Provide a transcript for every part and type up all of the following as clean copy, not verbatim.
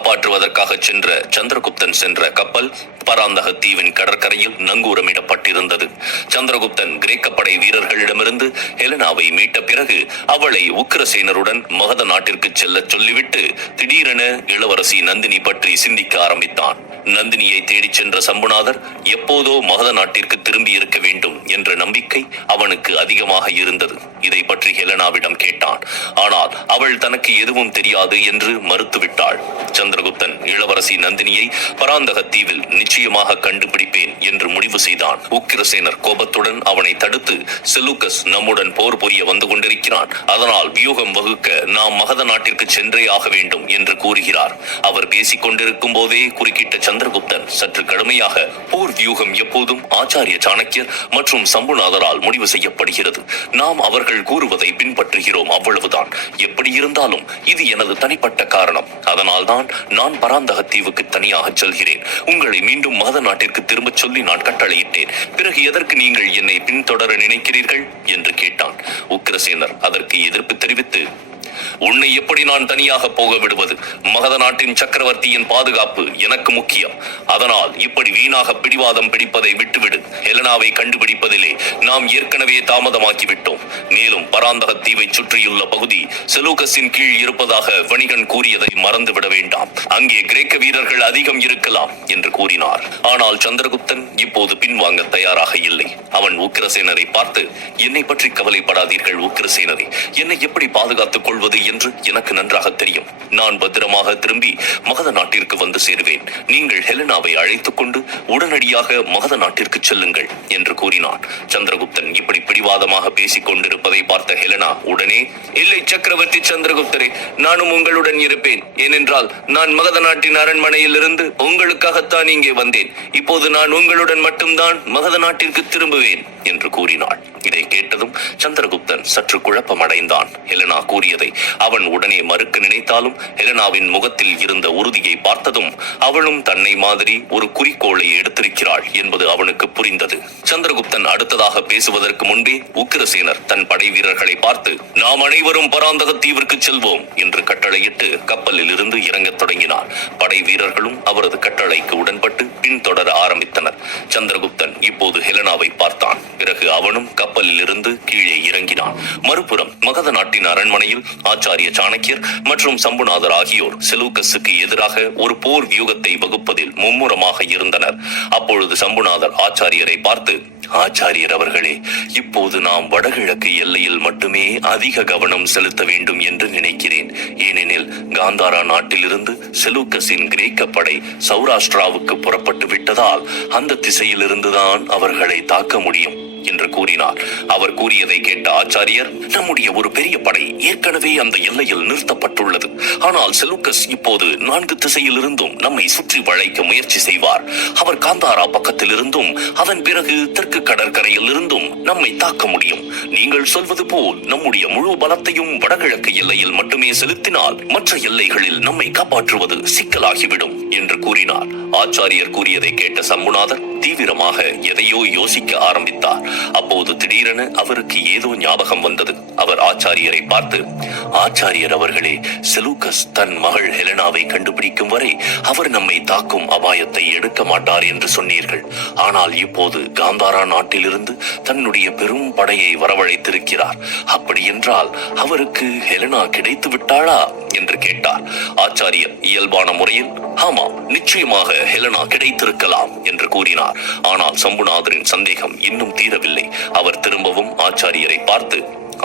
காப்பாற்றுவதற்காக சென்ற சந்திரகுப்தன் சென்ற கப்பல் பராந்தக தீவின் கடற்கரையில் நங்கூரமிடப்பட்டிருந்தது. சந்திரகுப்தன் கிரேக்க படை வீரர்களிடமிருந்து ஹெலனாவை மீட்ட பிறகு அவளை உக்கிரசேனருடன் மகத நாட்டிற்கு செல்ல சொல்லிவிட்டு திடீரென இளவரசி நந்தினி பற்றி சிந்திக்க ஆரம்பித்தான். நந்தினியை தேடிச் சென்ற சம்புநாதர் எப்போதோ மகத நாட்டிற்கு திரும்பி இருக்க வேண்டும் என்ற நம்பிக்கை அவனுக்கு அதிகமாக இருந்தது. இதை பற்றி ஹெலனாவிடம் கேட்டான். ஆனால் அவள் தனக்கு எதுவும் தெரியாது என்று மறுத்துவிட்டாள். சந்திரகுப்தன் இளவரசி நந்தினியை பராந்தக தீவில் நிச்சயமாக கண்டுபிடிப்பேன் என்று முடிவு செய்தான். உக்கிரசேனர் கோபத்துடன் அவனை தடுத்து, செலூக்கஸ் நம்முடன் போர் புரிய வந்து கொண்டிருக்கிறான், அதனால் வியூகம் வகுக்க நாம் மகத நாட்டிற்கு சென்றே ஆக வேண்டும் என்று கூறுகிறார். அவர் பேசிக் கொண்டிருக்கும் போதே குறுக்கிட்ட சந்திரகுப்தன் சற்று கடுமையாக, போர் வியூகம் எப்போதும் ஆச்சாரிய சாணக்கியர் மற்றும் சம்புநாதரால் முடிவு செய்யப்படுகிறது. நாம் அவர்கள் கூறுவதை பின்பற்றுகிறோம், அவ்வளவுதான். எப்படி இருந்தாலும் இது எனது தனிப்பட்ட காரணம். அதனால்தான் நான் பராந்தக தீவுக்கு தனியாக செல்கிறேன். உங்களை மீண்டும் மகத நாட்டிற்கு திரும்பச் சொல்லி நான் கட்டளையிட்டேன். பிறகு எதற்கு நீங்கள் என்னை பின்தொடர நினைக்கிறீர்கள் என்று கேட்டான். உக்கிரசேனர் அதற்கு எதிர்ப்பு தெரிவித்து, உன்னை எப்படி நான் தனியாக போக விடுவது? மகத நாட்டின் சக்கரவர்த்தியின் பாதுகாப்பு எனக்கு முக்கியம். அதனால் இப்படி வீணாக பிடிவாதம் பிடிப்பதை விட்டுவிடு. ஹெலனாவை கண்டுபிடிப்பதிலே நாம் ஏற்கனவே தாமதமாக்கிவிட்டோம். மேலும் பராந்தக தீவை சுற்றியுள்ள பகுதி செலூக்கஸின் கீழ் இருப்பதாக வணிகன் கூறியதை மறந்துவிட வேண்டாம். அங்கே கிரேக்க வீரர்கள் அதிகம் இருக்கலாம் என்று கூறினார். ஆனால் சந்திரகுப்தன் இப்போது பின்வாங்க தயாராக இல்லை. அவன் உக்கிரசேனரை பார்த்து, என்னை பற்றி கவலைப்படாதீர்கள் உக்கிரசேனரை. என்னை எப்படி பாதுகாத்துக் கொள்வது என்று எனக்கு நன்றாக தெரியும். நான் பத்திரமாக திரும்பி மகத நாட்டிற்கு வந்து சேருவேன். நீங்கள் ஹெலனாவை அழைத்துக் கொண்டு உடனடியாக மகத நாட்டிற்கு செல்லுங்கள் என்று கூறினான். சந்திரகுப்தன் இப்படி பிடிவாதமாக பேசிக் கொண்டிருப்பதை பார்த்த ஹெலனா உடனே, இல்லை சக்கரவர்த்தி சந்திரகுப்தரே, நானும் உங்களுடன் இருப்பேன். ஏனென்றால் நான் மகத நாட்டின் அரண்மனையில் இருந்து உங்களுக்காகத்தான் இங்கே வந்தேன். இப்போது நான் உங்களுடன் மட்டும்தான் மகத நாட்டிற்கு திரும்புவேன் என்று கூறினாள். இதை கேட்டதும் சந்திரகுப்தன் சற்று குழப்பமடைந்தான். ஹெலனா கூறியதை அவன் உடனே மறுக்க நினைத்தாலும் ஹெலனாவின் முகத்தில் இருந்த உறுதியை பார்த்ததும் அவளும் தன்னை மாதிரி ஒரு குறிக்கோளை எடுத்திருக்கிறாள் என்பது அவனுக்கு புரிந்தது. சந்திரகுப்தன் அடுத்ததாக பேசுவதற்கு முன்பே உக்கிரசேனர் தன் படை வீரர்களை பார்த்து, நாம் அனைவரும் பராந்தக தீவிற்கு செல்வோம் என்று கட்டளையிட்டு கப்பலில் இருந்து இறங்கத் தொடங்கினார். படை வீரர்களும் அவரது கட்டளைக்கு உடன்பட்டு பின்தொடர ஆரம்பித்தனர். சந்திரகுப்தன் இப்போது ஹெலனாவை பார்த்தான். பிறகு அவனும் கப்பலில் இருந்து கீழே இறங்கினான். மறுபுறம் மகத நாட்டின் அரண்மனையில் ஆச்சாரிய சாணக்கியர் மற்றும் சம்புநாதர் ஆகியோர் செலூக்கஸுக்கு எதிராக ஒரு போர் வியூகத்தை வகுப்பதில் மும்முரமாக இருந்தனர். அப்பொழுது சம்புநாதர் ஆச்சாரியரை பார்த்து, ஆச்சாரியர் அவர்களே, இப்போது நாம் வடகிழக்கு எல்லையில் மட்டுமே அதிக கவனம் செலுத்த வேண்டும் என்று நினைக்கிறேன். ஏனெனில் காந்தாரா நாட்டிலிருந்து செலூக்கஸின் கிரேக்க படை சௌராஷ்டிராவுக்கு புறப்பட்டு விட்டதால் அந்த திசையிலிருந்துதான் அவர்களை தாக்க முடியும் என்று கூறினார். அவர் கூறியதை கேட்ட ஆச்சாரியர், நம்முடைய ஒரு பெரிய படை ஏற்கனவே அந்த எல்லையில் நிறுத்தப்பட்டுள்ளது. ஆனால் செலூக்கஸ் இப்போது 4 திசையிலிருந்தும் நம்மை சுற்றி வளைக்க முயற்சி செய்வார். அவர் காந்தாரா பக்கத்தில் இருந்தும் அதன் பிறகு தெற்கு கடற்கரையில் இருந்தும் நம்மை தாக்க முடியும். நீங்கள் சொல்வது போல் நம்முடைய முழு பலத்தையும் வடகிழக்கு எல்லையில் மட்டுமே செலுத்தினால் மற்ற எல்லைகளில் நம்மை காப்பாற்றுவது சிக்கலாகிவிடும் என்று கூறினார். ஆச்சாரியர் கூறியதை கேட்ட சம்புநாதர் தீவிரமாக எதையோ யோசிக்க ஆரம்பித்தார். அப்போது திடீரென அவருக்கு ஏதோ ஞாபகம் வந்தது. அவர் ஆச்சாரியரை பார்த்து, ஆச்சாரியர் அவர்களே, செலூக்கஸ் தன் மகள் ஹெலனாவை கண்டுபிடிக்கும் வரை அவர் நம்மை தாக்கும் அபாயத்தை எடுக்க மாட்டார் என்று சொன்னீர்கள். ஆனால் இப்போது காந்தாரா நாட்டிலிருந்து தன்னுடைய பெரும் படையை வரவழைத்திருக்கிறார். அப்படி என்றால் அவருக்கு ஹெலனா கிடைத்து விட்டாளா என்று கேட்டார். ஆச்சாரியர் இயல்பான முறையில், ஆமாம், நிச்சயமாக ஹெலனா கிடைத்திருக்கலாம் என்று கூறினார். ஆனால் சம்புநாதரின் சந்தேகம் இன்னும் தீரவில்லை. அவர் திரும்பவும் ஆச்சாரியரை பார்த்து,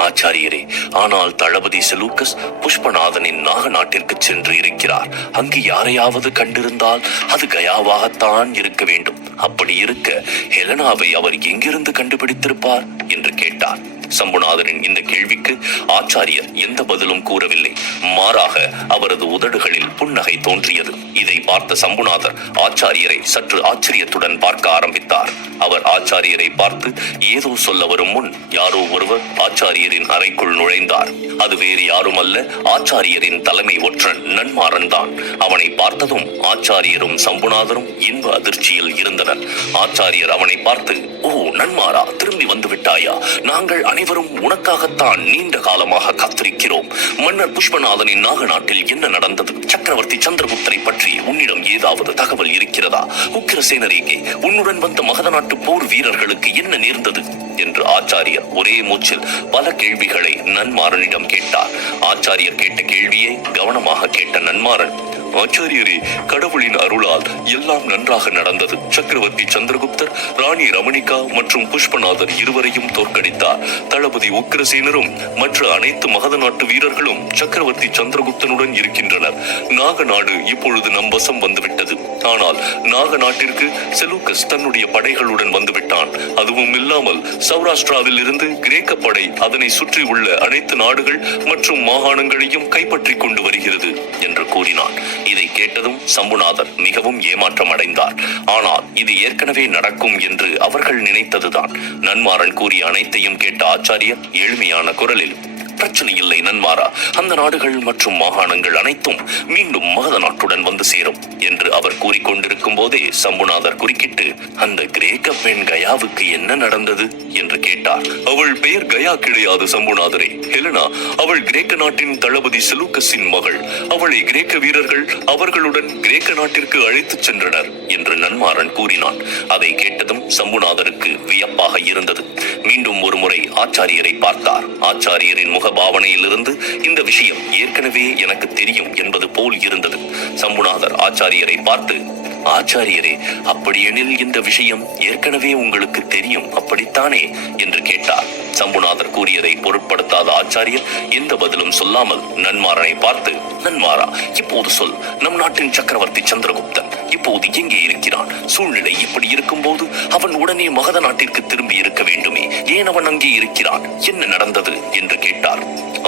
ஆச்சாரியரே, ஆனால் தளபதி செலூக்கஸ் புஷ்பநாதனின் நாக நாட்டிற்கு சென்று இருக்கிறார். அங்கு யாரையாவது கண்டிருந்தால் அது கயாவாகத்தான் இருக்க வேண்டும். அப்படி இருக்க ஹெலனாவை அவர் எங்கிருந்து கண்டுபிடித்திருப்பார் என்று கேட்டார். சம்புநாதரின் இந்த கேள்விக்கு ஆச்சாரியர் எந்த பதிலும் கூறவில்லை. மாறாக அவரது உதடுகளில் புன்னகை தோன்றியது. இதை பார்த்த சம்புநாதர் ஆச்சாரியரை சற்று ஆச்சரியத்துடன் பார்க்க ஆரம்பித்தார். அவர் ஆச்சாரியரை பார்த்து ஏதோ சொல்ல வரும் முன் யாரோ ஒருவர் ஆச்சாரியரின் அறைக்குள் நுழைந்தார். அது வேறு யாரும் அல்ல, ஆச்சாரியரின் தலைமை ஒற்றன் நன்மாறன் தான். அவனை பார்த்ததும் ஆச்சாரியரும் சம்புநாதரும் இன்ப அதிர்ச்சியில் இருந்தனர். ஆச்சாரியர் அவனை பார்த்து, ஓ நன்மாரா, திரும்பி வந்து விட்டாயா? நாங்கள் அனைவரும் உனக்காகத்தான் நீண்ட காலமாக காத்திருக்கிறோம். மன்னர் புஷ்பநாதனின் நாக நாட்டில் என்ன நடந்தது? சக்கரவர்த்தி சந்திரகுப்தரை பற்றி உன்னிடம் ஏதாவது தகவல் இருக்கிறதா? உக்கிரசேனரேகே, உன்னுடன் வந்த மகத நாட்டு போர் வீரர்களுக்கு என்ன நேர்ந்தது என்று ஆச்சாரியர் ஒரே மூச்சில் பல கேள்விகளை நன்மாறனிடம் கேட்டார். ஆச்சாரியர் கேட்ட கேள்வியை கவனமாக கேட்ட நன்மாறன், ஆச்சாரியரே, கடவுளின் அருளால் எல்லாம் நன்றாக நடந்தது. சக்கரவர்த்தி சந்திரகுப்தர் ராணி ரமணிகா மற்றும் புஷ்பநாதர் இருவரையும் தோற்கடித்தார். தளபதி உக்கிரசேனரும் மற்ற அனைத்து மகத நாட்டு வீரர்களும் சக்கரவர்த்தி சந்திரகுப்தனுடன் இருக்கின்றனர். நாக நாடு இப்பொழுது நம் வசம் வந்துவிட்டது. ஆனால் நாக நாட்டிற்கு செலூக்கஸ் தன்னுடைய படைகளுடன் வந்துவிட்டான். அதுவும் இல்லாமல் சௌராஷ்டிராவில் இருந்து கிரேக்க படை அதனை சுற்றி உள்ள அனைத்து நாடுகள் மற்றும் மாகாணங்களையும் கைப்பற்றிக் கொண்டு வருகிறது என்று கூறினான். இதை கேட்டதும் சம்புநாதர் மிகவும் ஏமாற்றம் அடைந்தார். ஆனால் இது ஏற்கனவே நடக்கும் என்று அவர்கள் நினைத்ததுதான். நன்மாறன் கூறிய அனைத்தையும் கேட்ட ஆச்சாரியர் எளிமையான குரலில், பிரச்சனை இல்லை நன்மாரா, அந்த நாடுகள் மற்றும் மாகாணங்கள் அனைத்தும் மீண்டும் மகத நாட்டுடன் வந்து சேரும் என்று அவர் கூறிக்கொண்டிருக்கும் போதே சம்புநாதர் குறுக்கிட்டு, அந்த கிரேக்க பெண் கயாவுக்கு என்ன நடந்தது என்று கேட்டார். அவள் பெயர் கயா கிடையாது சம்புநாதரே, ஹெலனா. அவள் கிரேக்க நாட்டின் தளபதி செலூக்கஸின் மகள். அவளை கிரேக்க வீரர்கள் அவர்களுடன் கிரேக்க நாட்டிற்கு அழைத்துச் சென்றனர் என்று நன்மாறன் கூறினான். அதை கேட்டதும் சம்புநாதருக்கு வியப்பாக இருந்தது. மீண்டும் ஒரு முறை ஆச்சாரியரை பார்த்தார். ஆச்சாரியரின் முகபாவனையிலிருந்து இந்த விஷயம் ஏற்கனவே எனக்கு தெரியும் என்பது போல் இருந்தது. சம்புநாதர் ஆச்சாரியரை பார்த்து, ஆச்சாரியரே, அப்படியெனில் இந்த விஷயம் ஏற்கனவே உங்களுக்கு தெரியும் அப்படித்தானே என்று கேட்டார். சம்புநாதர் கூறியதை பொருட்படுத்தாத ஆச்சாரியர் எந்த பதிலும் சொல்லாமல் நன்மாறனை பார்த்து, நன்மாரா, இப்போது சொல், நம் நாட்டின் சக்கரவர்த்தி சந்திரகுப்தன் இப்போது எங்கே இருக்கிறான்? சூழ்நிலை இப்படி இருக்கும் போது அவன் உடனே மகத நாட்டிற்கு திரும்பி இருக்க வேண்டுமே, ஏன் அவன் அங்கே இருக்கிறான்? என்ன நடந்தது என்று கேட்டார்.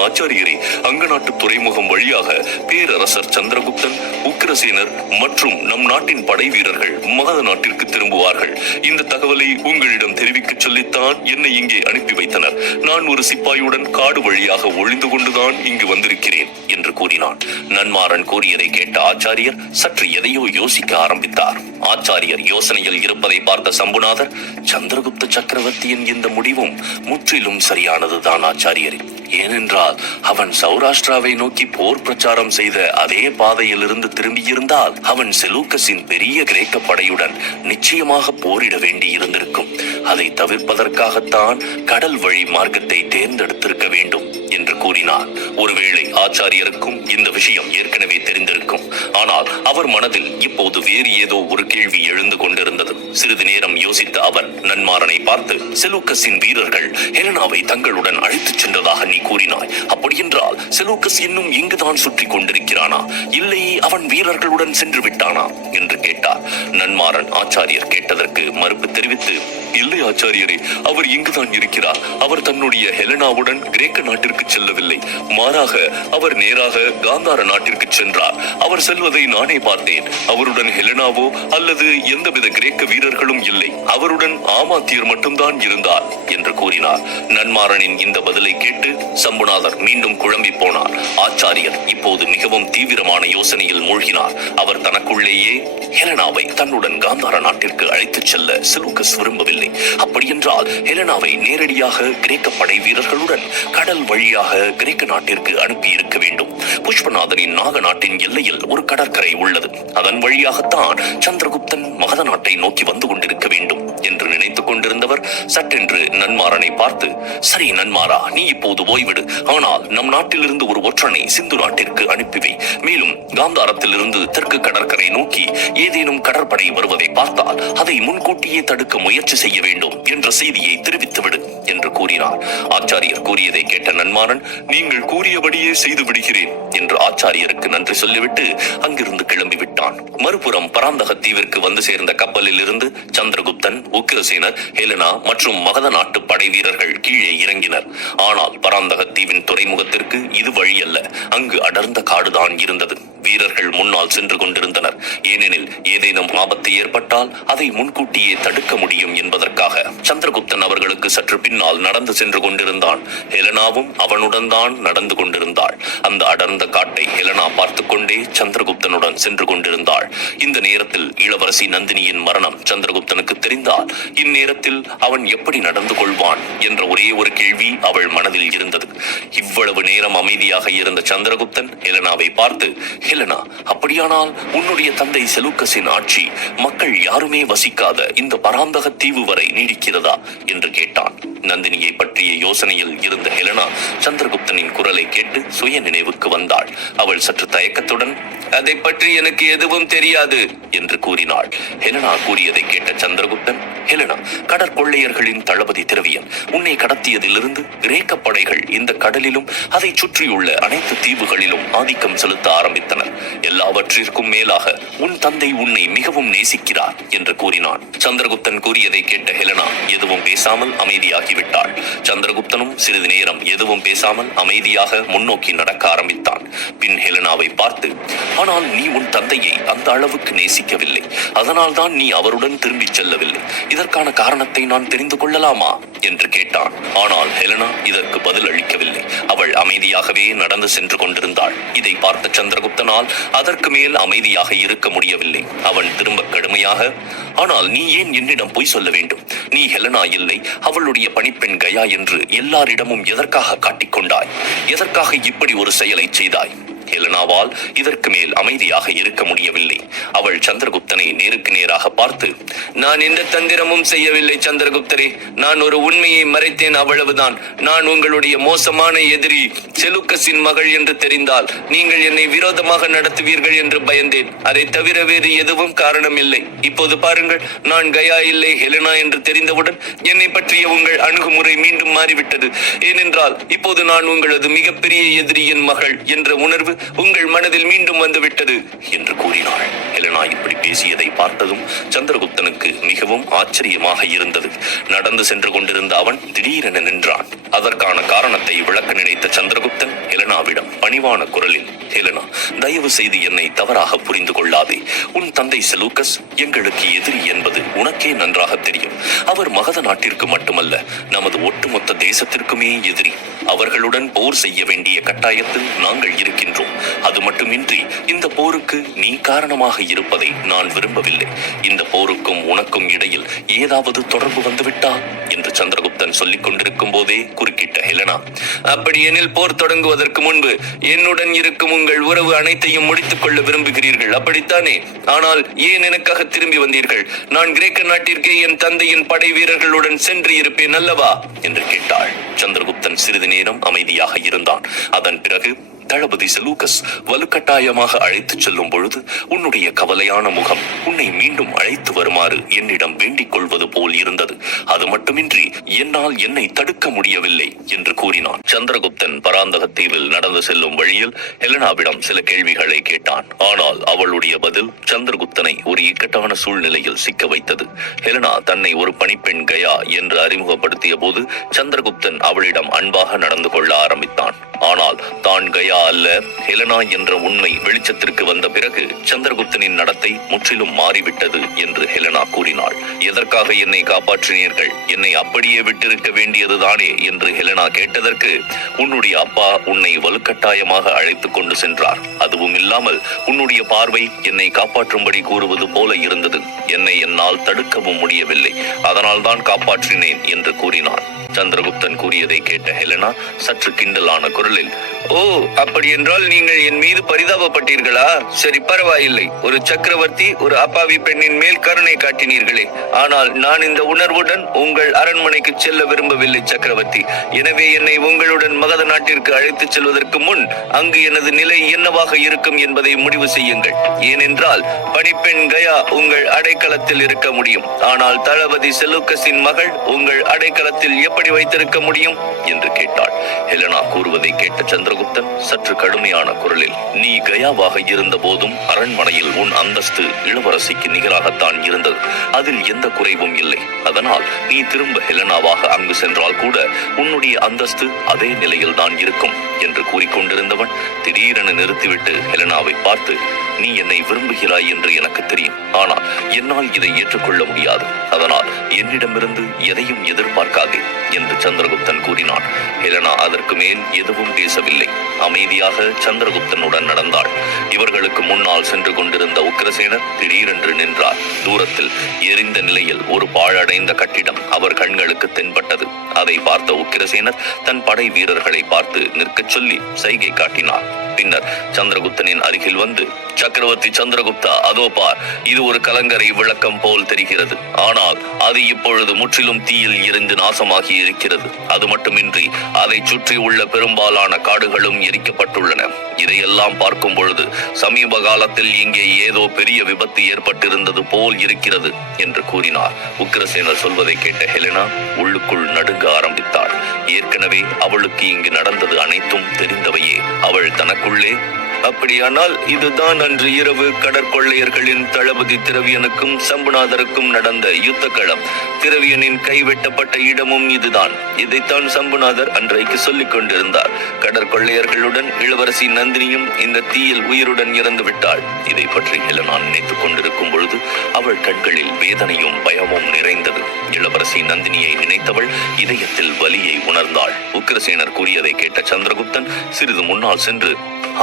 ஆச்சாரியரே, அங்க நாட்டு துறைமுகம் வழியாக பேரரசர் சந்திரகுப்தன், உக்கிரசேனர் மற்றும் நம் நாட்டின் படை வீரர்கள் மகத நாட்டிற்கு திரும்புவார்கள். இந்த தகவலை உங்களிடம் தெரிவிக்க சொல்லித்தான் என்னை இங்கே அனுப்பி வைத்தனர். நான் ஒரு சிப்பாயுடன் காடு வழியாக ஒளிந்து கொண்டுதான் இங்கு வந்திருக்கிறேன் என்று கூறினான். நன்மாறன் கூறியதை கேட்ட ஆச்சாரியர் சற்று எதையோ யோசிக்க ஆரம்பித்தார். ஆச்சாரியர் யோசனையில் இருப்பதை பார்த்த சம்புநாதர், சந்திரகுப்த சக்கரவர்த்தியின் இந்த முடிவும் முற்றிலும் சரியானதுதான் ஆச்சாரியரே. ஏனென்றால் அவன் சௌராஷ்டிராவை நோக்கி போர் பிரச்சாரம் செய்த அதே பாதையில் இருந்து திரும்பியிருந்தால் அவன் செலூக்கஸின் பெரிய கிரேக்க படையுடன் நிச்சயமாக போரிட வேண்டி இருந்திருக்கும். அதை தவிர்ப்பதற்காகத்தான் கடல் வழி மார்க்கத்தை தேர்ந்தெடுத்திருக்க வேண்டும் என்று கூறினார். ஒருவேளை ஆச்சாரியருக்கும் இந்த விஷயம் ஏற்கனவே தெரிந்திருக்கும். ஆனால் அவர் மனதில் இப்போது வேறு ஏதோ ஒரு கேள்வி எழுந்து கொண்டிருந்தது. சிறிது நேரம் யோசித்த அவர் நன்மாறனை பார்த்து, செலூக்கஸின் வீரர்கள் ஹெலனாவை தங்களுடன் அழைத்துச் சென்றதாக நீ கூறினாய். அப்படியென்றால் செலூக்கஸ் இன்னும் இங்குதான் சுற்றி கொண்டிருக்கிறானா, இல்லை அவன் வீரர்களுடன் சென்று விட்டானா என்று கேட்டார். நன்மாறன் ஆச்சாரியர் கேட்டதற்கு மறுப்பு தெரிவித்து, இல்லை ஆச்சாரியரே, அவர் இங்குதான் இருக்கிறார். அவர் தன்னுடைய ஹெலனாவுடன் கிரேக்க நாட்டிற்கு செல்லவில்லை. மாறாக அவர் நேராக காந்தார நாட்டிற்கு சென்றார். அவர் செல்வதை நானே பார்த்தேன். அவருடன் ஹெலனாவோ அல்லது எந்தவித கிரேக்க வீரர்களும் இல்லை. அவருடன் ஆமாத்தியர் மட்டும்தான் இருந்தார் என்று கூறினார். நன்மாறனின் இந்த பதிலை கேட்டு சம்புநாதர் மீண்டும் குழம்பி போனார். ஆச்சாரியர் இப்போது மிகவும் தீவிரமான யோசனையில் மூழ்கினார். அவர் தனக்குள்ளேயே, ஹெலனாவை தன்னுடன் காந்தார நாட்டிற்கு அழைத்துச் செல்ல செலூக்கஸ் விரும்பவில்லை. அப்படியென்றால் ஹெலனாவை நேரடியாக கிரேக்க படை வீரர்களுடன் கடல் வழியாக கிரேக்க நாட்டிற்கு அனுப்பி இருக்க வேண்டும். புஷ்பநாதனின் நாக நாட்டின் எல்லையில் ஒரு கடற்கரை உள்ளது. அதன் வழியாகத்தான் சந்திரகுப்தன் மகத நாட்டை நோக்கி வந்து கொண்டிருக்க வேண்டும் என்று நினைத்துக் கொண்டிருந்தவர் சட்டென்று நன்மாறனை பார்த்து, சரி நன்மாரா, நீ இப்போது ஓய்விடு. ஆனால் நம் நாட்டிலிருந்து ஒரு ஒற்றனை சிந்து நாட்டிற்கு அனுப்பிவை. மேலும் காந்தாரத்தில் இருந்து தெற்கு கடற்கரை நோக்கி ஏதேனும் கடற்படை வருவதை பார்த்தால் அதை முன்கூட்டியே தடுக்க முயற்சி செய்ய வேண்டும் என்ற செய்தியை தெரிவித்துவிடு என்று கூறினார். ஆச்சாரியர் கூறியதை கேட்ட நன்மாறன், நீங்கள் கூறியபடியே செய்து விடுகிறேன் என்று ஆச்சாரியருக்கு நன்றி சொல்லிவிட்டு அங்கிருந்து கிளம்பிவிட்டான். மறுபுறம் பராந்தக தீவிற்கு வந்து சேர்ந்த கப்பலில் இருந்து சந்திரகுப்தன், உக்கிரசேனர், ஹெலனா மற்றும் மகத நாட்டு படை வீரர்கள் கீழே இறங்கினர். ஆனால் பராந்தக தீவின் துறைமுகத்திற்கு இது வழி அல்ல. அங்கு அடர்ந்த காடுதான் இருந்தது. வீரர்கள் முன்னால் சென்று கொண்டிருந்தனர். ஏனெனில் ஏதேனும் ஆபத்து ஏற்பட்டால் அதை முன்கூட்டியே தடுக்க முடியும் என்பதற்காக சந்திரகுப்தன் அவர்களுக்கு சற்று பின்னால் நடந்து சென்று கொண்டிருந்தான். ஹெலனாவும் அவனுடன் தான் நடந்து கொண்டிருந்தாள். அந்த அடர்ந்த காட்டை ஹெலனா பார்த்து கொண்டே சந்திரகுப்தனுடன் சென்று கொண்டிருந்தாள். இந்த நேரத்தில் இளவரசி நந்தினியின் மரணம் சந்திரகுப்தனுக்கு தெரிந்தால் இந்நேரத்தில் அவன் எப்படி நடந்து கொள்வான் என்ற ஒரே ஒரு கேள்வி அவள் மனதில் இருந்தது. இவ்வளவு நேரம் அமைதியாக இருந்த சந்திரகுப்தன் ஹெலனாவை பார்த்து, ஹெலனா, அப்படியானால் உன்னுடைய தந்தை செலூக்கஸின் ஆட்சி மக்கள் யாருமே வசிக்காத இந்த பராந்தக தீவு வரை நீடிக்கிறதா என்று கேட்டான். நந்தினியை பற்றிய யோசனையில் இருந்த ஹெலனா சந்திரகுப்தனின் குரலை கேட்டு சுய நினைவுக்கு வந்தாள். அவள் சற்று தயக்கத்துடன், அதை பற்றி எனக்கு எதுவும் தெரியாது என்று கூறினாள். ஹெலனா கூறியதை கேட்ட சந்திரகுப்தன், ஹெலனா, கடற்கொள்ளையர்களின் தளபதி திரவியன் உன்னை கடத்தியதிலிருந்து கிரேக்க படைகள் இந்த கடலிலும் அதை சுற்றியுள்ள அனைத்து தீவுகளிலும் ஆதிக்கம் செலுத்த ஆரம்பித்தனர். எல்லாவற்றிற்கும் மேலாக உன் தந்தை உன்னை மிகவும் நேசிக்கிறார் என்று கூறினான். சந்திரகுப்தன் கூறியதை கேட்ட ஹெலனா எதுவும் பேசாமல் அமைதியாகிவிட்டாள். சந்திரகுப்தனும் சிறிது நேரம் எதுவும் பேசாமல் அமைதியாக முன்னோக்கி நடக்க ஆரம்பித்தான். பின் ஹெலனாவை பார்த்து, ஆனால் நீ உன் தந்தையை அந்த அளவுக்கு நேசிக்கவில்லை, அதனால் தான் நீ அவருடன் திரும்பிச் செல்லவில்லை. இதற்கான காரணத்தை நான் தெரிந்து கொள்ளலாமா என்று கேட்டான். ஆனால் ஹெலனா இதற்கு பதில் அளிக்கவில்லை. அவள் அமைதியாகவே நடந்து சென்று கொண்டிருந்தாள். இதை பார்த்த சந்திரகுப்தனால் அதற்கு மேல் அமைதியாக இருக்க முடியவில்லை. அவன் திரும்ப கடுமையாக, ஆனால் நீ ஏன் என்னிடம் பொய் சொல்ல வேண்டும்? நீ ஹெலனா இல்லை, அவளுடைய பணிப்பெண் கயா என்று எல்லாரிடமும் எதற்காக காட்டிக்கொண்டாய்? எதற்காக இப்படி ஒரு செயலை செய்தாய்? ஹெலனாவால் இதற்கு மேல் அமைதியாக இருக்க முடியவில்லை. அவள் சந்திரகுப்தனை நேருக்கு நேராக பார்த்து, நான் எந்த தந்திரமும் செய்யவில்லை சந்திரகுப்தரே, நான் ஒரு உண்மையை மறைத்தேன், அவ்வளவுதான். நான் உங்களுடைய மோசமான எதிரி செலூக்கஸின் மகள் என்று தெரிந்தால் நீங்கள் என்னை விரோதமாக நடத்துவீர்கள் என்று பயந்தேன். அதை தவிர வேறு எதுவும் காரணம் இல்லை. இப்போது பாருங்கள், நான் கயா இல்லை ஹெலனா என்று தெரிந்தவுடன் என்னை பற்றிய உங்கள் அணுகுமுறை மீண்டும் மாறிவிட்டது. ஏனென்றால் இப்போது நான் உங்களது மிகப்பெரிய எதிரியின் மகள் என்ற உணர்வு உங்கள் மனதில் மீண்டும் வந்துவிட்டது என்று கூறினாள். ஹெலனா இப்படி பேசியதை பார்த்ததும் சந்திரகுப்தனுக்கு மிகவும் ஆச்சரியமாக இருந்தது. நடந்து சென்று கொண்டிருந்த அவன் திடீரென நின்றான். அதற்கான காரணத்தை விளக்க நினைத்த சந்திரகுப்தன் ஹெலனாவிடம் பணிவான குரலில், ஹெலனா, தயவு செய்து என்னை தவறாக புரிந்து கொள்ளாதே. உன் தந்தை செலூக்கஸ் எங்களுக்கு எதிரி என்பது உனக்கே நன்றாக தெரியும். அவர் மகத நாட்டிற்கு மட்டுமல்ல, நமது ஒட்டுமொத்த தேசத்திற்குமே எதிரி. அவர்களுடன் போர் செய்ய வேண்டிய கட்டாயத்தில் நாங்கள் இருக்கின்றோம். அது மட்டுமின்றி இந்த போருக்கு நீ காரணமாக இருப்பதை நான் விரும்பவில்லை. இந்த போருக்கும் உனக்கும் இடையில் ஏதாவது தொடர்பு வந்துவிட்டால் என்று சந்திரகுப்தன் சொல்லிக் கொண்டிருக்கும் போதே குறுக்கிட்ட ஹெலனா, அப்படியெனில் போர் தொடங்குவதற்கு முன்பு என்னுடன் இருக்கும் உங்கள் உறவு அனைத்தையும் முடித்துக் கொள்ள விரும்புகிறீர்கள், அப்படித்தானே? ஆனால் ஏன் எனக்காக திரும்பி வந்தீர்கள்? நான் கிரேக்க நாட்டிற்கு என் தந்தையின் படை வீரர்களுடன் சென்று இருப்பேன் அல்லவா என்று கேட்டாள். சந்திரகுப்தன் சிறிது நேரம் அமைதியாக இருந்தான். அதன் பிறகு, தளபதி செலூக்கஸ் வலுக்கட்டாயமாக அழைத்துச் செல்லும் பொழுது உன்னுடைய கவலையான முகம் உன்னை மீண்டும் அழைத்து வருமாறு என்னிடம் வேண்டிக் கொள்வது போல் இருந்தது. அது மட்டுமின்றி என்னால் என்னை தடுக்க முடியவில்லை என்று கூறினான். சந்திரகுப்தன் பராந்தக தீவில் நடந்து செல்லும் வழியில் ஹெலனாவிடம் சில கேள்விகளை கேட்டான். ஆனால் அவளுடைய பதில் சந்திரகுப்தனை ஒரு இக்கட்டான சூழ்நிலையில் சிக்க வைத்தது. ஹெலனா தன்னை ஒரு பணிப்பெண் கயா என்று அறிமுகப்படுத்திய போது சந்திரகுப்தன் அவளிடம் அன்பாக நடந்து கொள்ள ஆரம்பித்தான். ஆனால் தான் கயா அல்ல, ஹெலனா என்ற உண்மை வெளிச்சத்திற்கு வந்த பிறகு சந்திரகுப்தனின் நடத்தை முற்றிலும் மாறிவிட்டது என்று ஹெலனா கூறினாள். எதற்காக என்னை காப்பாற்றினீர்கள்? என்னை அப்படியே விட்டிருக்க வேண்டியதுதானே என்று ஹெலனா கேட்டதற்கு, உன்னுடைய அப்பா உன்னை வலுக்கட்டாயமாக அழைத்துக் கொண்டு சென்றார். அதுவும் இல்லாமல் உன்னுடைய பார்வை என்னை காப்பாற்றும்படி கூறுவது போல இருந்தது. என்னை என்னால் தடுக்கவும் முடியவில்லை, அதனால் தான் காப்பாற்றினேன் என்று கூறினான். சந்திரகுப்தன் கூறியதை கேட்ட ஹெலனா சற்று கிண்டலான குரலில், ஓ, அப்படி என்றால் நீங்கள் என் மீது பரிதாபப்பட்டீர்களா? சரி, பரவாயில்லை. ஒரு சக்கரவர்த்தி ஒரு அப்பாவி பெண்ணின் மேல் கருணை காட்டினீர்களே. ஆனால் நான் இந்த உணர்வுடன் உங்கள் அரண்மனைக்கு செல்ல விரும்பவில்லை சக்கரவர்த்தி. எனவே என்னை உங்களுடன் மகத நாட்டிற்கு அழைத்துச் செல்வதற்கு முன் அங்கு எனது நிலை என்னவாக இருக்கும் என்பதை முடிவு செய்யுங்கள். ஏனென்றால் பணிப்பெண் கயா உங்கள் அடைக்கலத்தில் இருக்க முடியும், ஆனால் தளபதி செலூக்கஸின் மகள் உங்கள் அடைக்கலத்தில் எப்படி எப்படி வைத்திருக்க முடியும் என்று கேட்டாள். ஹெலனா கூறுவதை கேட்ட சந்திரகுப்தன் சற்று கடுமையான குரலில், நீ கயாவாக இருந்த போதும் அரண்மனையில் உன் அந்தஸ்து இளவரசிக்கு நிகராகத்தான் இருந்தது. அதில் எந்த குறைவும் இல்லை. அதனால் நீ திரும்ப ஹெலனாவாக அங்கு சென்றால் கூட உன்னுடைய அந்தஸ்து அதே நிலையில் தான் இருக்கும் என்று கூறிக்கொண்டிருந்தவன் திடீரென நிறுத்திவிட்டு ஹெலனாவை பார்த்து, நீ என்னை விரும்புகிறாய் என்று எனக்கு தெரியும். ஆனால் என்னால் இதை ஏற்றுக்கொள்ள முடியாது. அதனால் என்னிடமிருந்து எதையும் எதிர்பார்க்காதே என்று சந்திரகுப்தன் கூறினான். ஹெலனா அதற்கு மேல் எதுவும் பேசவில்லை. அமைதியாக சந்திரகுப்தனுடன் நடந்தாள். இவர்களுக்கு முன்னால் சென்று கொண்டிருந்த உக்கிரசேனர் திடீரென்று நின்றார். தூரத்தில் எரிந்த நிலையில் ஒரு பாழடைந்த கட்டிடம் அவர் கண்களுக்கு தென்பட்டது. அதை பார்த்த உக்கிரசேனர் தன் படை வீரர்களை பார்த்து நிற்கச் சொல்லி சைகை காட்டினார். பின்னர் சந்திரகுப்தனின் அருகில் வந்து, சக்கரவர்த்தி சந்திரகுப்தா, அதோ பார், இது ஒரு கலங்கரை விளக்கம் போல் தெரிகிறது. ஆனால் அது இப்பொழுது முற்றிலும் தீயில் எரிந்து நாசமாகி இருக்கிறது. அது மட்டுமின்றி அதை சுற்றி உள்ள பெரும்பாலான காடுகளும் எரிக்கப்பட்டுள்ளன. இதையெல்லாம் பார்க்கும் பொழுது சமீப காலத்தில் இங்கே ஏதோ பெரிய விபத்து ஏற்பட்டிருந்தது போல் இருக்கிறது என்று கூறினார். உக்கிரசேனர் சொல்வதை கேட்ட ஹெலனா உள்ளுக்குள் நடுங்க ஆரம்பித்தாள். ஏற்கனவே அவளுக்கு இங்கு நடந்தது அனைத்தும் தெரிந்தவையே. அவள் தனக்குள்ளே, அப்படியானால் இதுதான் அன்று இரவு கடற்கொள்ளையர்களின் தளபதி திரவியனுக்கும் சம்புநாதருக்கும் நடந்த யுத்த களம். திரவியனின் கைவெட்டப்பட்ட இடமும் இதுதான். இதைத்தான் சம்புநாதர் அன்றைக்கு சொல்லிக் கொண்டிருந்தார். கடற்கொள்ளையர்களுடன் இளவரசி நந்தினியும் இந்த தீயில் உயிருடன் இறந்து விட்டாள். இதை பற்றி ஹெலனா நினைத்துக் கொண்டிருக்கும் பொழுது அவள் கண்களில் வேதனையும் பயமும் நிறைந்தது. இளவரசி நந்தினியை நினைத்தவள் இதயத்தில் வலியை உணர்ந்தாள். உக்கிரசேனர் கூறியதை கேட்ட சந்திரகுப்தன் சிறிது முன்னால் சென்று,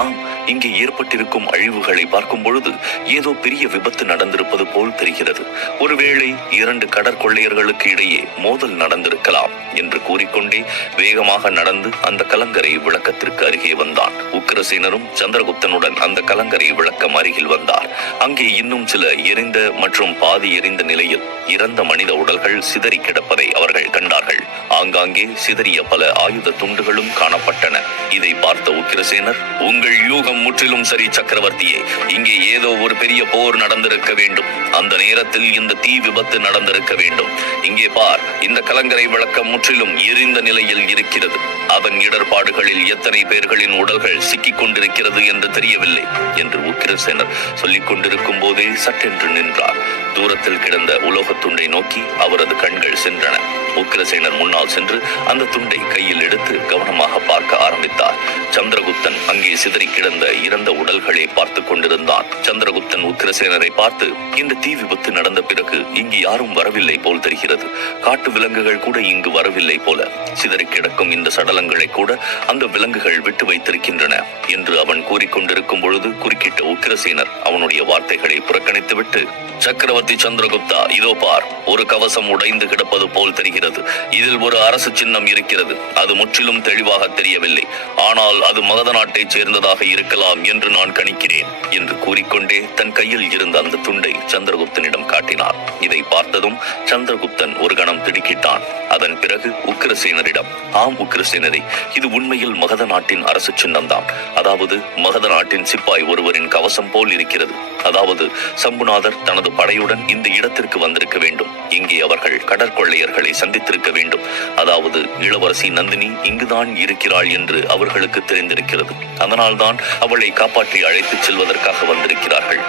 ஆம், இங்கே ஏற்பட்டிருக்கும் அழிவுகளை பார்க்கும் பொழுது ஏதோ பெரிய விபத்து நடந்திருப்பது போல் தெரிகிறது. ஒருவேளை 2 கடற்கொள்ளையர்களுக்கு இடையே மோதல் நடந்திருக்கலாம் என்று கூறிக்கொண்டே வேகமாக நடந்து அந்த கலங்கரை விளக்கத்திற்கு அருகே வந்தான். உக்கிரசேனரும் சந்திரகுப்தனுடன் அந்த கலங்கரை விளக்கம் அருகில் வந்தார். அங்கே இன்னும் சில எரிந்த மற்றும் பாதி எரிந்த நிலையில் இறந்த மனித உடல்கள் சிதறி கிடப்பதை அவர்கள் கண்டார்கள். ஆங்காங்கே சிதறிய பல ஆயுத துண்டுகளும் காணப்பட்டன. இதை பார்த்த உக்கிரசேனர், உங்கள் யூகம் முற்றிலும் சரி சக்கரவர்த்தியே. இங்கே ஏதோ ஒரு பெரிய போர் நடந்திருக்க வேண்டும். அந்த நேரத்தில் இந்த தீ விபத்து நடந்திருக்க வேண்டும். இங்கே பார், இந்த கலங்கரை விளக்கம் முற்றிலும் எரிந்த நிலையில் இருக்கிறது. அதன் இடர்பாடுகளில் எத்தனை பேர்களின் உடல்கள் சிக்கிக் கொண்டிருக்கிறது என்று தெரியவில்லை என்று உக்கிரசேனர் சொல்லிக் கொண்டிருக்கும் போதே சட்டென்று நின்றார். தூரத்தில் கிடந்த உலோகத் துண்டை நோக்கி அவரது கண்கள் சென்றன. உக்கிரசேனர் முன்னால் சென்று அந்த துண்டை கையில் எடுத்து கவனமாக பார்க்க ஆரம்பித்தார். சந்திரகுப்தன் அங்கே சிதறி கிடந்த இறந்த உடல்களை பார்த்து கொண்டிருந்தான். சந்திரகுப்தன் உக்கிரசேனரை பார்த்து, இந்த தீ விபத்து நடந்த பிறகு இங்கு யாரும் வரவில்லை போல் தெரிகிறது. காட்டு விலங்குகள் கூட இங்கு வரவில்லை போல. சிதறி கிடக்கும் இந்த சடலங்களை கூட அந்த விலங்குகள் விட்டு வைத்திருக்கின்றன என்று அவன் கூறிக்கொண்டிருக்கும் பொழுது குறுக்கிட்ட உக்கிரசேனர் அவனுடைய வார்த்தைகளை புறக்கணித்துவிட்டு, சக்கரவர்த்தி சந்திரகுப்தா, இதோ பார், ஒரு கவசம் உடைந்து கிடப்பது போல் தெரிகிறது. இதில் ஒரு அரசு சின்னம் இருக்கிறது. அது முற்றிலும் தெளிவாக தெரியவில்லை. ஆனால் அது மகத நாட்டைச் சேர்ந்ததாக இருக்கலாம் என்று நான் கணிக்கிறேன் என்று கூறிக்கொண்டே தன் கையில் இருந்த அந்த துண்டை சந்திரகுப்தனிடம் காட்டினார். இதை பார்த்ததும் சந்திரகுப்தன் ஒரு கணம் திடுக்கிட்டான். அதன் பிறகு உக்கிரசேனரிடம், ஆம் உக்கிரசேனரே, இது உண்மையில் மகத நாட்டின் அரசு சின்னம்தான். அதாவது மகத நாட்டின் சிப்பாய் ஒருவரின் கவசம் போல் இருக்கிறது. அதாவது சம்புநாதர் தனது படையுடன் இந்த இடத்திற்கு வந்திருக்க வேண்டும். இங்கே அவர்கள் கடற்கொள்ளையர்களை சந்தித்திருக்க வேண்டும். அதாவது இளவரசி நந்தினி இங்குதான் இருக்கிறாள் என்று அவர்களுக்கு தெரிந்திருக்கிறது. அதனால்தான் அவளை காப்பாற்றி அழைத்துச் செல்வதற்காக வந்திருக்கிறார்கள்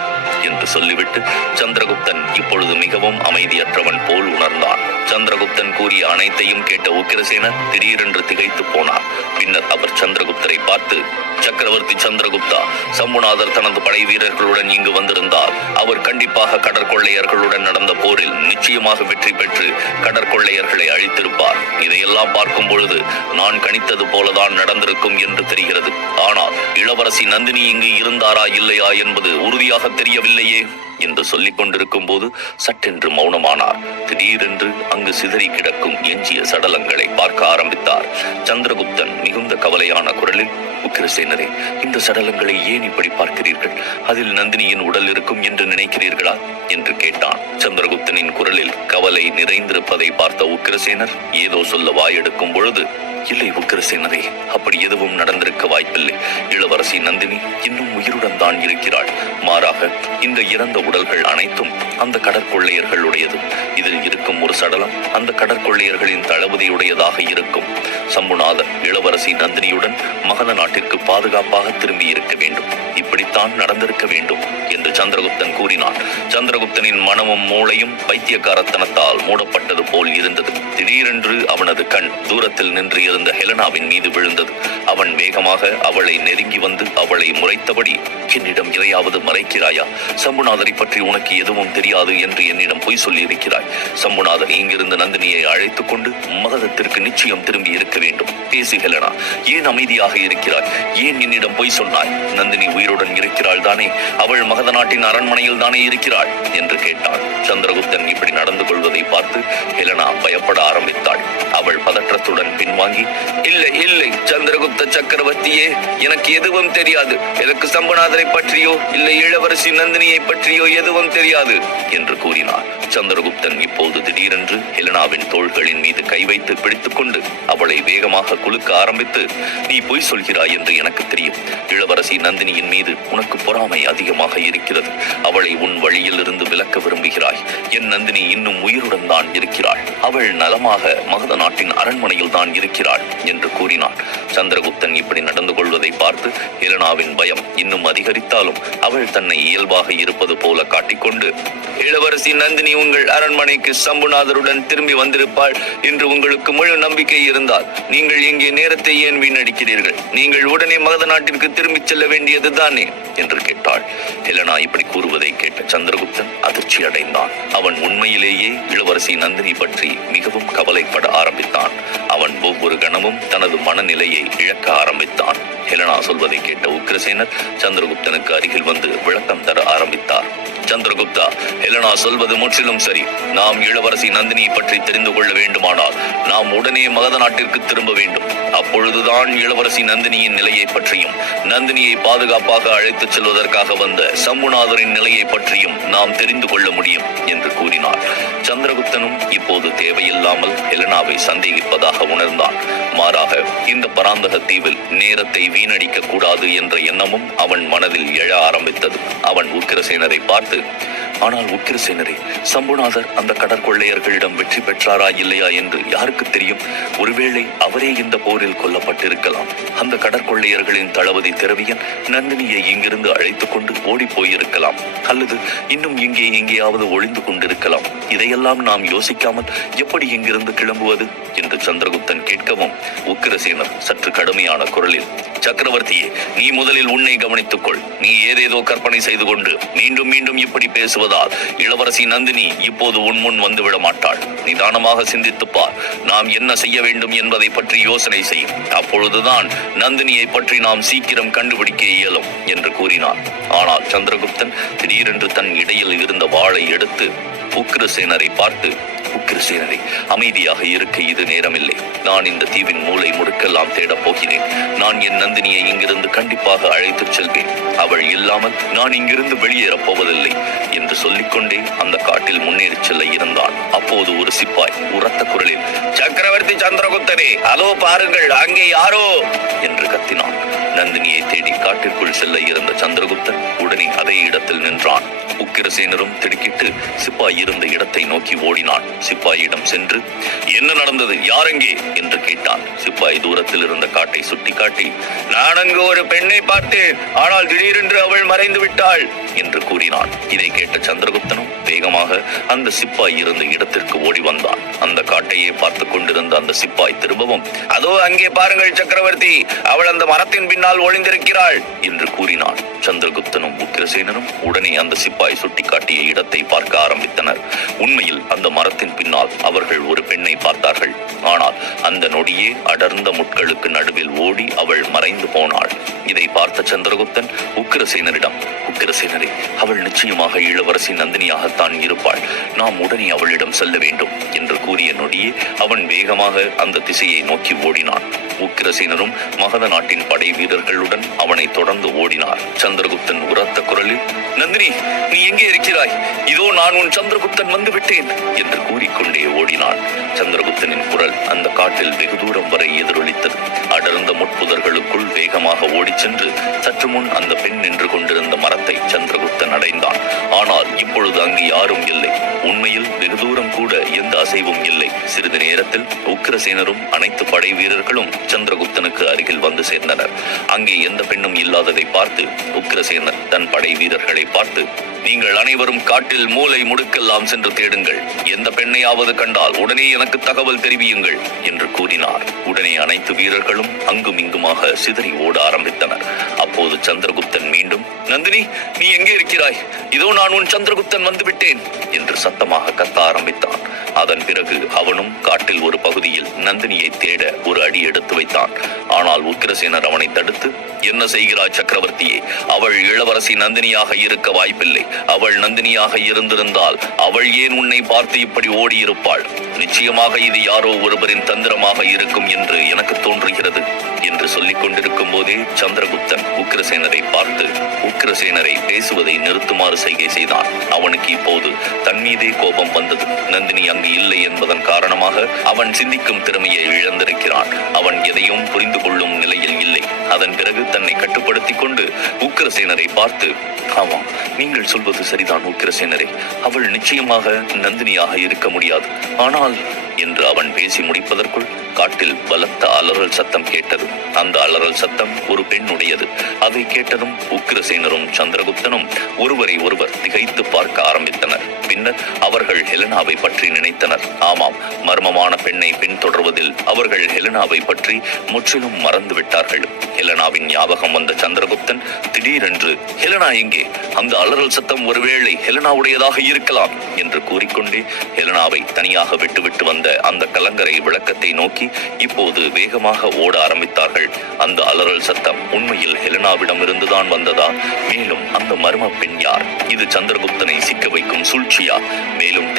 என்று சொல்லிவிட்டு சந்திரகுப்தன் இப்பொழுது மிகவும் அமைதியற்றவன் போல் உணர்ந்தான். சந்திரகுப்தன் கூறிய அனைத்தையும் கேட்ட உக்கிரசேனர் திடீரென்று திகைத்து போனார். பின்னர் அவர் சந்திரகுப்தரை பார்த்து, சக்கரவர்த்தி சந்திரகுப்தா, சம்புநாதர் தனது படை வீரர்களுடன் இங்கு வந்திருந்தால் அவர் கண்டிப்பாக கடற்கொள்ளையர்களுடன் நடந்த போரில் நிச்சயமாக வெற்றி பெற்று கடற்கொள்ளையர்களை அழித்திருப்பார். இதையெல்லாம் பார்க்கும் பொழுது நான் கணித்தது போலதான் நடந்திருக்கும் என்று தெரிகிறது. ஆனால் இளவரசி நந்தினி இங்கு இருந்தாரா இல்லையா என்பது உறுதியாக தெரியவில்லையே என்று சொல்லிக் கொண்டிருக்கும் போது சட்டென்று மௌனமானார். திடீரென்று அங்கு சிதறி கிடக்கும் எஞ்சிய சடலங்களை பார்க்க ஆரம்பித்தார். சந்திரகுப்தன் மிகுந்த கவலையான குரலில், உக்கிரசேனரே, இந்த சடலங்களை ஏன் இப்படி பார்க்கிறீர்கள்? அதில் நந்தினியின் உடல் இருக்கும் என்று நினைக்கிறீர்களா என்று கேட்டான். சந்திரகுப்தனின் குரலில் கவலை நிறைந்திருப்பதை பார்த்த உக்கிரசேனர் ஏதோ சொல்ல வாயெடுக்கும் பொழுது, இல்லை உக்கிரசேனரே, அப்படி எதுவும் நடந்திருக்க வாய்ப்பில்லை. இளவரசி நந்தினி இன்னும் உயிருடன் தான் இருக்கிறாள். மாறாக இந்த இறந்த உடல்கள் அனைத்தும் அந்த கடற்கொள்ளையர்களுடையது. இதில் இருக்கும் ஒரு சடலம் அந்த கடற்கொள்ளையர்களின் தளபதியுடையதாக இருக்கும். சம்புநாதர் இளவரசி நந்தினியுடன் மகத நாட்டிற்கு பாதுகாப்பாக திரும்பி இருக்க வேண்டும். இப்படித்தான் நடந்திருக்க வேண்டும் என்று சந்திரகுப்தன் கூறினான். சந்திரகுப்தனின் மனமும் மூளையும் பைத்தியக்காரத்தனத்தால் மூடப்பட்டது போல் இருந்தது. திடீரென்று அவனது கண் தூரத்தில் நின்று இருந்த ஹெலனாவின் மீது விழுந்தது. அவன் வேகமாக அவளை நெருங்கி வந்து அவளை முறைத்தபடி, என்னிடம் எதையாவது மறைக்கிறாயா? சம்புநாதரை பற்றி உனக்கு எதுவும் தெரியாது என்று என்னிடம் பொய் சொல்லி இருக்கிறாய். சம்புநாதர் இங்கிருந்து நந்தினியை அழைத்துக் கொண்டு மகதத்திற்கு நிச்சயம் திரும்பி இருக்க வேண்டும். பேசு ஹெலனா, ஏன் அமைதியாக இருக்கிறாய்? ஏன் என்னிடம் பொய் சொன்னாய்? நந்தினி உயிருடன் இருக்கிறாள் தானே? அவள் மகத நாட்டின் அரண்மனையில் தானே இருக்கிறாள் என்று கேட்டான். சந்திரகுப்தன் இப்படி நடந்து கொள்வதை பார்த்து ஹெலனா பயப்பட ஆரம்பித்தாள். அவள் பதற்றத்துடன் பின்வாங்கி, இல்லை இல்லை சந்திரகுப்த சக்கரவர்த்தியே, எனக்கு எதுவும் தெரியாது. எனக்கு சம்புநாதரை பற்றியோ இல்லை இளவரசி நந்தினியை பற்றியோ எதுவும் தெரியாது என்று கூறினார். சந்திரகுப்தன் இப்போது திடீரென்று ஹெலனாவின் தோள்களின் மீது கை வைத்து பிடித்துக் கொண்டு அவளை வேகமாக குலுக்க ஆரம்பித்து, நீ பொய் சொல்கிறாய் என்று எனக்கு தெரியும். இளவரசி நந்தினியின் மீது உனக்கு பொறாமை அதிகமாக இருக்கிறது. அவளை உன் வழியில் இருந்து விலக்க விரும்புகிறாய். என் நந்தினி இன்னும் உயிருடன் தான் இருக்கிறாள். அவள் நலமாக மகத நாட்டின் அரண்மனையில் தான் இருக்கிறாள் என்று கூறினான். சந்திரகுப்தன் இப்படி நடந்து கொள்வதை பார்த்து ஹெலனாவின் பயம் இன்னும் அதிகரித்தாலும் அவள் தன்னை இயல்பாக இருப்பது போல காட்டிக்கொண்டு, இளவரசி நந்தினி உங்கள் அரண்மனைக்கு சம்புநாதருடன் திரும்பி வந்திருப்பாள் என்று உங்களுக்கு முழு நம்பிக்கை இருந்தால் நீங்கள் இங்கே நேரத்தை ஏன் வீணடிக்கிறீர்கள்? நீங்கள் உடனே மகத நாட்டிற்கு திரும்பிச் செல்ல வேண்டியது தானே என்று கேட்டாள். ஹெலனா இப்படி கூறுவதை கேட்ட சந்திரகுப்தன் அதிர்ச்சி அடைந்தான். அவன் உண்மையிலேயே இளவரசி நந்தினி பற்றி மிகவும் கவலைப்பட ஆரம்பித்தான். அவன் ஒவ்வொரு கணமும் தனது மனநிலையை இழக்க ஆரம்பித்தான். ஹெலனா சொல்வதை கேட்ட உக்கிரசேனர் சந்திரகுப்தனுக்கு அருகில் வந்து விளக்கம் தர ஆரம்பித்தார். சந்திரகுப்தா, ஹெலனா சொல்வது முற்றிலும் சரி. நாம் இளவரசி நந்தினியை பற்றி தெரிந்து கொள்ள வேண்டுமானால் நாம் உடனே மகத நாட்டிற்கு திரும்ப வேண்டும். அப்பொழுதுதான் இளவரசி நந்தினியின் நிலையை பற்றியும் நந்தினியை பாதுகாப்பாக அழைத்துச் செல்வதற்காக வந்த சம்புநாதரின் நிலையை பற்றியும் நாம் தெரிந்து கொள்ள முடியும் என்று கூறினார். சந்திரகுப்தனும் இப்போது தேவையில்லாமல் ஹெலனாவை சந்தேகிப்பதாக உணர்ந்தான். மாறாக இந்த பராந்தக தீவில் நேரத்தை வீணடிக்க கூடாது என்ற எண்ணமும் அவன் மனதில் எழ ஆரம்பித்தது. அவன் உக்கிரசேனரை பார்த்து, ஆனால் உக்கிரசேனரே, சம்புநாதர் அந்த கடற்கொள்ளையர்களிடம் வெற்றி பெற்றாரா இல்லையா என்று யாருக்கு தெரியும்? ஒருவேளை அவரே இந்த போரில் கொல்லப்பட்டிருக்கலாம். அந்த கடற்கொள்ளையர்களின் தளபதி திரவியன் நந்தினியை இங்கிருந்து அழைத்துக் கொண்டு ஓடி போயிருக்கலாம். அல்லது இன்னும் இங்கே எங்கேயாவது ஒளிந்து கொண்டிருக்கலாம். இதையெல்லாம் நாம் யோசிக்காமல் எப்படி இங்கிருந்து கிளம்புவது என்று சந்திரகுப்தன் கேட்கவும், உக்கிரசேனர் சற்று கடுமையான குரலில், சக்கரவர்த்தியே, நீ முதலில் உன்னை கவனித்துக் கொள். நீ ஏதேதோ கற்பனை செய்து கொண்டு மீண்டும் மீண்டும் இப்படி பேசுவதால் இளவரசி நந்தினி இப்போது உன் முன் வந்துவிட மாட்டாள். நிதானமாக சிந்தித்துப் பார். நாம் என்ன செய்ய வேண்டும் என்பதை பற்றி யோசனை செய். அப்பொழுதுதான் நந்தினியை பற்றி நாம் சீக்கிரம் கண்டுபிடிக்க இயலும் என்று கூறினார். ஆனால் சந்திரகுப்தன் திடீரென்று தன் இடையில் இருந்த வாளை எடுத்து உக்கிரசேனரை பார்த்து, உக்கிரசேனரை, அமைதியாக இருக்க இது நேரமில்லை. நான் இந்த தீவின் மூளை முடுக்கெல்லாம் தேடப் போகிறேன். நான் என் நந்தினியை இங்கிருந்து கண்டிப்பாக அழைத்துச் செல்வேன். அவள் இல்லாமல் நான் இங்கிருந்து வெளியேறப் போவதில்லை என்று சொல்லிக்கொண்டே அந்த காட்டில் முன்னேறி செல்ல இருந்தான். அப்போது ஒரு சிப்பாய் உரத்த குரலில், சக்கரவர்த்தி சந்திரகுப்தரே, அதோ பாருங்கள், அங்கே யாரோ என்று கத்தினான். நந்தினியை தேடி காட்டிற்குள் செல்ல இருந்த சந்திரகுப்தன் உடனே அதே இடத்தில் நின்றான். உக்கிரசேனரும் திடுக்கிட்டு சிப்பாய் இருந்த இடத்தை நோக்கி ஓடினான். சிப்பாயிடம் சென்று, என்ன நடந்தது, யாரெங்கே என்று கேட்டான். சிப்பாய் தூரத்தில் இருந்த காட்டை சுட்டிக்காட்டி, நான் அங்கு ஒரு பெண்ணை பார்த்தேன், ஆனால் திடீரென்று அவள் மறைந்து விட்டாள் என்று கூறினான். இதை கேட்ட சந்திரகுப்தனும் வேகமாக அந்த சிப்பாய் இருந்த இடத்திற்கு ஓடி வந்தான். அந்த காட்டையே பார்த்து கொண்டிருந்த அந்த சிப்பாய் திரும்பவும், அதோ அங்கே பாருங்கள் சக்கரவர்த்தி, அவள் அந்த மரத்தின் பின்னால் ஒளிந்திருக்கிறாள் என்று கூறினான். சந்திரகுப்தனும் உக்கிரசேனரும் உடனே அந்த சிப்பாய் சுட்டிக்காட்டிய இடத்தை பார்க்க ஆரம்பித்தனர். உண்மையில் அந்த மரத்தின் பின்னால் அவர்கள் ஒரு பெண்ணை பார்த்தார்கள். ஆனால் அந்த நொடியே அடர்ந்த முட்களுக்கு நடுவில் ஓடி அவள் மறைந்து போனாள். இதை பார்த்த சந்திரகுப்தன் உக்கிரசேனரிடம், உக்கிரசேனரே, அவள் நிச்சயமாக இளவரசி நந்தினியாகத்தான் இருப்பாள். நாம் உடனே அவளிடம் செல்ல வேண்டும் என்று கூறிய நொடியே அவன் வேகமாக அந்த திசையை நோக்கி ஓடினான். உக்கிரசேனரும் மகத நாட்டின் படை வீரர்களுடன் அவனை தொடர்ந்து ஓடினார். சந்திரகுப்தன் உரத்த குரலில், நந்தினி, நீ எங்கே இருக்கிறாய்? இதோ நான் உன் சந்திரகுப்தன் வந்து விட்டேன் என்று கூறிக்கொண்டே ஓடினான். சந்திரகுப்தனின் குரல் அந்த காட்டில் வெகு தூரம் வரை எதிரொலித்தது. அடர்ந்த முட்புதர்களுக்குள் வேகமாக ஓடிச் சென்று சற்று முன் அந்த பெண் நின்று கொண்டிருந்த மரத்தை சந்திரகுப்தன் அடைந்தான். ஆனால் இப்பொழுது அங்கு யாரும் இல்லை. உண்மையில் வெகு தூரம் கூட எந்த அசைவும் இல்லை. சிறிது நேரத்தில் உக்கிரசேனரும் அனைத்து படை வீரர்களும் சந்திரகுப்தனுக்கு அருகில் வந்து சேர்ந்தனர். அங்கே எந்த பெண்ணும் இல்லாததை பார்த்து உக்கிரசேனர் தன் படை வீரர்களை பார்த்து, நீங்கள் அனைவரும் காட்டில் மூலை முடுக்கெல்லாம் சென்று தேடுங்கள். எந்த பெண்ணையாவது கண்டால் உடனே எனக்கு தகவல் தெரிவியுங்கள் என்று கூறினார். உடனே அனைத்து வீரர்களும் அங்கும் இங்குமாக சிதறி ஓட ஆரம்பித்தனர். அப்போது சந்திரகுப்தன் மீண்டும், நந்தினி, நீ எங்கே இருக்கிறாய்? இதோ நான் உன் சந்திரகுப்தன் வந்துவிட்டேன் என்று சத்தமாக கத்த ஆரம்பித்தான். அதன் பிறகு அவனும் காட்டில் ஒரு பகுதியில் நந்தினியை தேட ஒரு அடி எடுத்து வைத்தான். ஆனால் உக்கிரசேனர் அவனை தடுத்து, என்ன செய்கிறாய் சக்கரவர்த்தியே? அவள் இளவரசி நந்தினியாக இருக்க வாய்ப்பில்லை. அவள் நந்தினியாக இருந்திருந்தால் அவள் ஏன் உன்னை பார்த்து இப்படி ஓடியிருப்பாள்? நிச்சயமாக இது யாரோ ஒருவரின் தந்திரமாக இருக்கும் என்று எனக்கு தோன்றுகிறது என்று சொல்லிக் கொண்டிருக்கும் போதே சந்திரகுப்தன் உக்கிரசேனரை பார்த்து உக்கிரசேனரை பேசுவதை நிறுத்துமாறு செய்கை செய்தான். அவனுக்கு இப்போது தன் மீதே கோபம் வந்தது. நந்தினி அங்கு இல்லை என்பதன் காரணமாக அவன் சிந்திக்கும் திறமையை இழந்திருக்கிறான். அவன் எதையும் புரிந்து கொள்ளும் நிலையில் இல்லை. அதன் பிறகு தன்னை கட்டுப்படுத்திக் கொண்டு உக்கிரசேனரை பார்த்து, ஆமாம், நீங்கள் சொல்வது சரிதான் உக்கிரசேனரே. அவள் நிச்சயமாக நந்தினியாக இருக்க முடியாது. ஆனால் என்று அவன் பேசி முடிப்பதற்குள் காட்டில் பலத்த அலறல் சத்தம் கேட்டது. அந்த அலறல் சத்தம் ஒரு பெண்ணுடையது. அதை கேட்டதும் உக்கிரசேனரும் சந்திரகுப்தனும் ஒருவரை ஒருவர் திகைத்து பார்க்க ஆரம்பித்தனர். பின்னர் அவர்கள் ஹெலனாவை பற்றி நினைத்தனர். ஆமாம், மர்மமான பெண்ணை பின்தொடர்வதில் அவர்கள் ஹெலனாவை பற்றி முற்றிலும் மறந்து விட்டார்கள். ஹெலனாவின் ஞாபகம் வந்த சந்திரகுப்தன் திடீரென்று, ஹெலனா எங்கே? அந்த அலறல் சத்தம் ஒருவேளை ஹெலனாவுடையதாக இருக்கலாம் என்று கூறிக்கொண்டே ஹெலனாவை தனியாக விட்டுவிட்டு வந்த அந்த கலங்கரை விளக்கத்தை நோக்கி இப்போது வேகமாக ஓட ஆரம்பித்தார்கள். அந்த அலறல் சத்தம் உண்மையில் ஹெலனாவிடம் இருந்துதான் வந்ததா? மேலும் அந்த மர்ம பெண் யார்? இது சந்திரகுப்தனை சிக்க வைக்கும் சூழ்ச்சியா? மேலும்